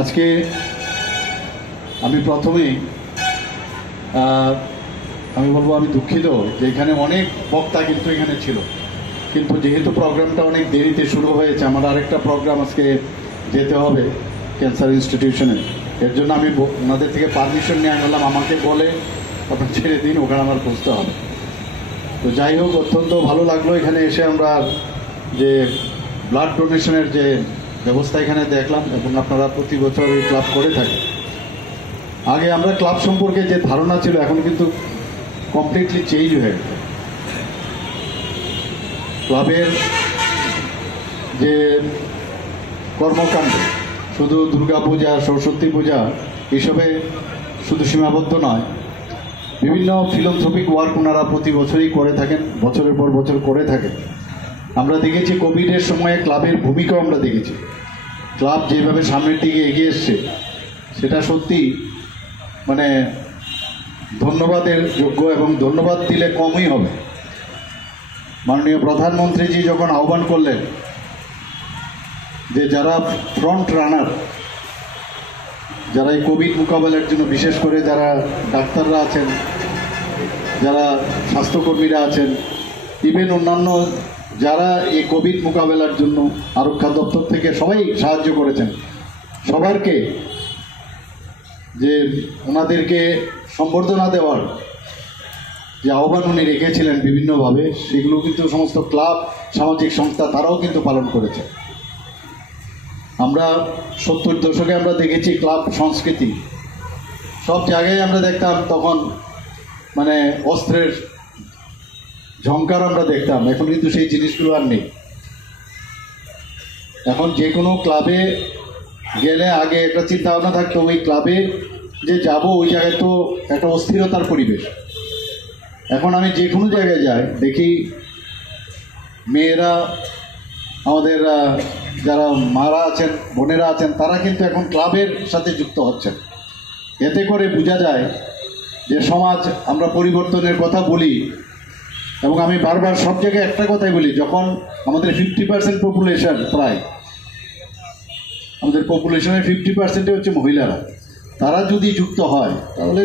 আজকে আমি প্রথমেই আমি বলবো আমি দুঃখিত যে এখানে অনেক বক্তা কিন্তু এখানে ছিল, কিন্তু যেহেতু প্রোগ্রামটা অনেক দেরিতে শুরু হয়েছে, আমার আরেকটা প্রোগ্রাম আজকে যেতে হবে ক্যান্সার ইনস্টিটিউশনে। এর জন্য আমি ওনাদের থেকে পারমিশন নিয়ে আনলাম, আমাকে বলে আপনার ছেড়ে দিন, ওখানে আমার বুঝতে হবে। তো যাই হোক, অত্যন্ত ভালো লাগলো এখানে এসে। আমরা যে ব্লাড ডোনেশনের যে ব্যবস্থা এখানে দেখলাম, এবং আপনারা প্রতি বছর এই ক্লাব করে থাকেন। আগে আমরা ক্লাব সম্পর্কে যে ধারণা ছিল এখন কিন্তু কমপ্লিটলি চেঞ্জ হয়ে গেছে। ক্লাবের যে কর্মকাণ্ড শুধু দুর্গাপূজা, সরস্বতী পূজা এসবে শুধু সীমাবদ্ধ নয়, বিভিন্ন ফিলান্থ্রপিক ওয়ার্ক ওনারা প্রতি বছরই করে থাকেন, বছরের পর বছর করে থাকেন। আমরা দেখেছি কোভিডের সময়ে ক্লাবের ভূমিকাও আমরা দেখেছি। ক্লাব যেভাবে সামনের দিকে এগিয়ে এসছে সেটা সত্যি মানে ধন্যবাদের যোগ্য, এবং ধন্যবাদ দিলে কমই হবে। মাননীয় প্রধানমন্ত্রীজি যখন আহ্বান করলেন যে যারা ফ্রন্ট রানার, যারা এই কোভিড মোকাবেলার জন্য, বিশেষ করে যারা ডাক্তাররা আছেন, যারা স্বাস্থ্যকর্মীরা আছেন, ইভেন অন্যান্য যারা এই কোভিড মোকাবেলার জন্য আরক্ষা দপ্তর থেকে সবাই সাহায্য করেছেন, সবারকে যে ওনাদেরকে সম্বর্ধনা দেওয়ার যে আহ্বান উনি রেখেছিলেন বিভিন্নভাবে, সেগুলো কিন্তু সমস্ত ক্লাব, সামাজিক সংস্থা তারাও কিন্তু পালন করেছে। আমরা 70 দশকে আমরা দেখেছি ক্লাব সংস্কৃতি, সব জায়গায় আমরা দেখতাম তখন মানে অস্ত্রের ঝংকার আমরা দেখতাম। এখন কিন্তু সেই জিনিসগুলো আর নেই। এখন যে কোনো ক্লাবে গেলে আগে একটা চিন্তা ভাবনা থাকতো, ওই ক্লাবে যে যাব ওই জায়গায় তো একটা অস্থিরতার পরিবেশ। এখন আমি যে কোনো জায়গায় যাই দেখি মেয়েরা, আমাদের যারা মারা আছেন, বোনেরা আছেন, তারা কিন্তু এখন ক্লাবের সাথে যুক্ত হচ্ছেন। এতে করে বোঝা যায় যে সমাজ, আমরা পরিবর্তনের কথা বলি, এবং আমি বারবার সব জায়গায় একটা কথাই বলি, যখন আমাদের 50% পপুলেশন, প্রায় আমাদের পপুলেশনের 50% হচ্ছে মহিলারা, তারা যদি যুক্ত হয় তাহলে